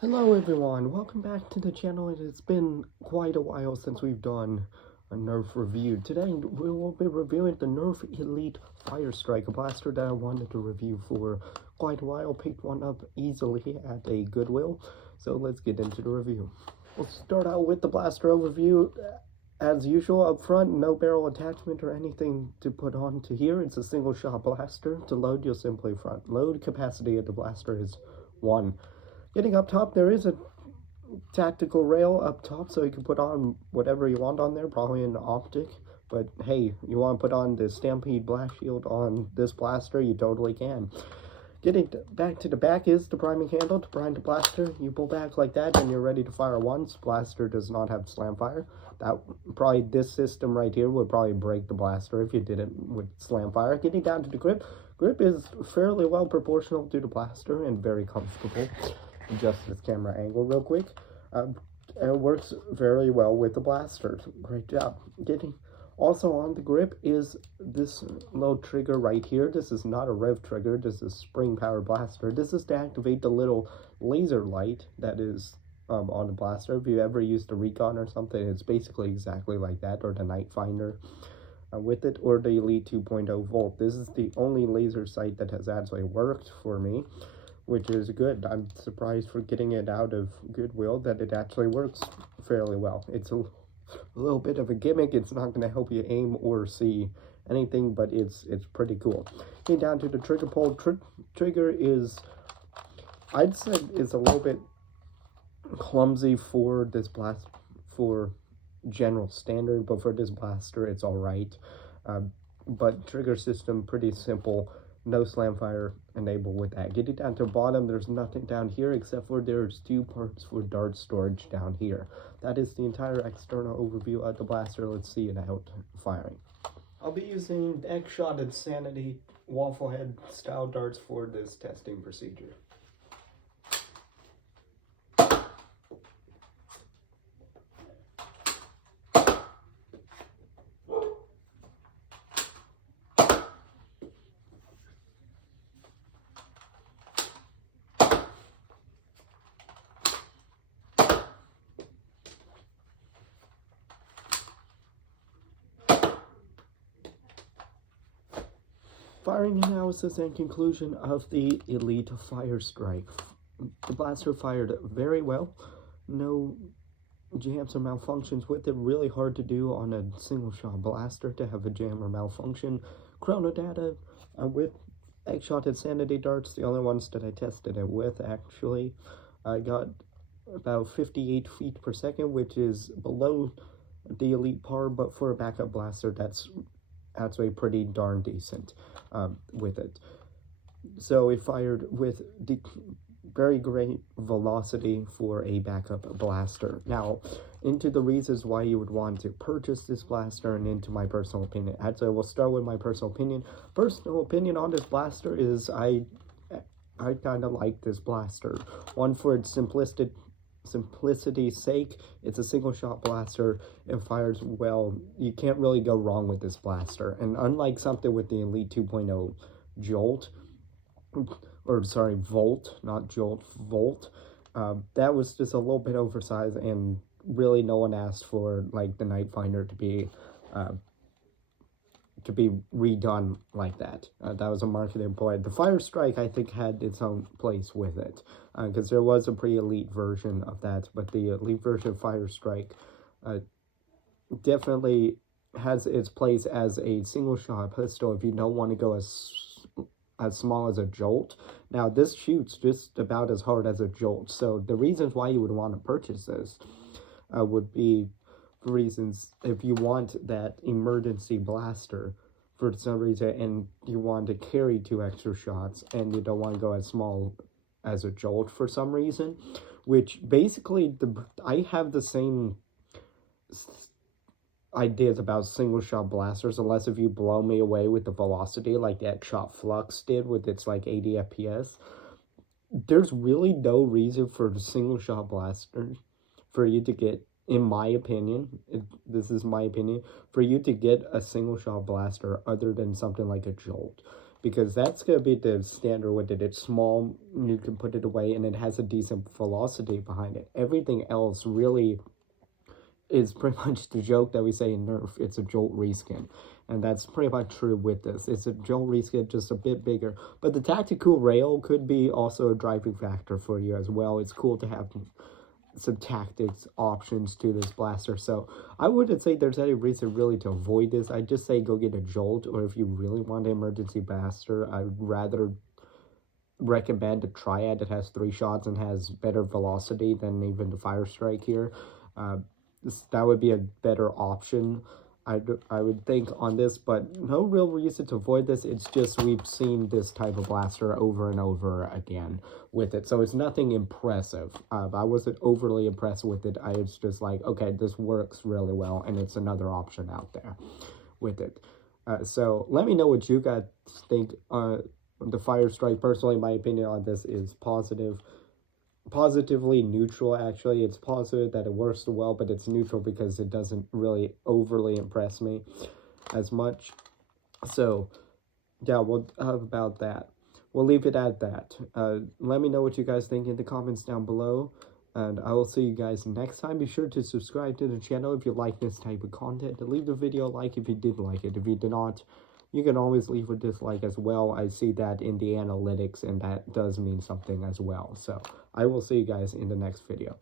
Hello everyone, welcome back to the channel. It's been quite a while since we've done a Nerf review. Today we will be reviewing the Nerf Elite Firestrike, a blaster that I wanted to review for quite a while. Picked one up easily at a Goodwill, so let's get into the review. We'll start out with the blaster overview. As usual, up front, no barrel attachment or anything to put on to here. It's a single shot blaster. To load, you'll simply front load. Capacity of the blaster is 1. Getting up top, there is a tactical rail up top, so you can put on whatever you want on there, probably an optic. But hey, you want to put on the Stampede Blast Shield on this blaster, you totally can. Getting back to the back is the priming handle. To prime the blaster, you pull back like that and you're ready to fire once. Blaster does not have slam fire. This system right here would probably break the blaster if you did it with slam fire. Getting down to the grip. Grip is fairly well proportional to the blaster and very comfortable. Adjust this camera angle real quick. It works very well with the blaster. Great job. Also on the grip is this little trigger right here. This is not a rev trigger. This is spring powered blaster. This is to activate the little laser light that is on the blaster. If you ever used a Recon or something, it's basically exactly like that, or the Night Finder with it, or the Elite 2.0 Volt. This is the only laser sight that has actually worked for me, which is good. I'm surprised for getting it out of Goodwill that it actually works fairly well. It's a little bit of a gimmick. It's not going to help you aim or see anything, but it's pretty cool. Getting down to the trigger pull. Trigger is, I'd say, is a little bit clumsy for this blast, for general standard, but for this blaster it's all right. But trigger system pretty simple. No slam fire enabled with that. Getting down to the bottom, there's nothing down here except for there's 2 parts for dart storage down here. That is the entire external overview of the blaster. Let's see it out firing. I'll be using X-Shot Insanity waffle head style darts for this testing procedure. Firing analysis and conclusion of the Elite Firestrike. The blaster fired very well. No jams or malfunctions with it. Really hard to do on a single shot blaster to have a jam or malfunction. Chrono data with X-Shot Insanity darts, the only ones that I tested it with actually. I got about 58 feet per second, which is below the Elite par, but for a backup blaster, that's actually pretty darn decent with it. So it fired with very great velocity for a backup blaster. Now, into the reasons why you would want to purchase this blaster and into my personal opinion. Actually, we'll start with my personal opinion. Personal opinion on this blaster is I kind of like this blaster. One, for its simplicity's sake, it's a single shot blaster. It fires well. You can't really go wrong with this blaster. And unlike something with the Elite 2.0 Jolt, or sorry, Volt, not Jolt, Volt, that was just a little bit oversized, and really no one asked for like the Night Finder to be redone like that. That was a marketing ploy. The Firestrike, I think, had its own place with it, because there was a pre-elite version of that, but the elite version of Firestrike definitely has its place as a single shot pistol if you don't want to go as small as a Jolt. Now, this shoots just about as hard as a Jolt, so the reasons why you would want to purchase this would be reasons if you want that emergency blaster for some reason and you want to carry 2 extra shots and you don't want to go as small as a Jolt for some reason, which basically I have the same ideas about single shot blasters, unless if you blow me away with the velocity like the X-Shot Flux did with its like 80 FPS. There's really no reason for the single shot blaster for you to get, in my opinion, this is my opinion, for you to get a single shot blaster other than something like a Jolt. because that's going to be the standard with it. It's small, you can put it away, and it has a decent velocity behind it. Everything else really is pretty much the joke that we say in Nerf. It's a Jolt reskin, and that's pretty much true with this. It's a Jolt reskin, just a bit bigger, but the tactical rail could be also a driving factor for you as well. It's cool to have some tactics options to this blaster, so I wouldn't say there's any reason really to avoid this. I'd just say go get a Jolt, or if you really want an emergency blaster, I would rather recommend a Triad that has 3 shots and has better velocity than even the Firestrike here. That would be a better option, I would think, on this, but no real reason to avoid this. It's just we've seen this type of blaster over and over again with it, so it's nothing impressive. I wasn't overly impressed with it. I was just like, okay, this works really well, and it's another option out there with it. So let me know what you guys think. The Firestrike, personally, my opinion on this is positively neutral. Actually, it's positive that it works well, but it's neutral because it doesn't really overly impress me as much. So yeah, we'll have about that. We'll leave it at that. Let me know what you guys think in the comments down below, and I will see you guys next time. Be sure to subscribe to the channel if you like this type of content, and leave the video a like if you did like it. If you did not, you can always leave a dislike as well. I see that in the analytics, and that does mean something as well. So I will see you guys in the next video.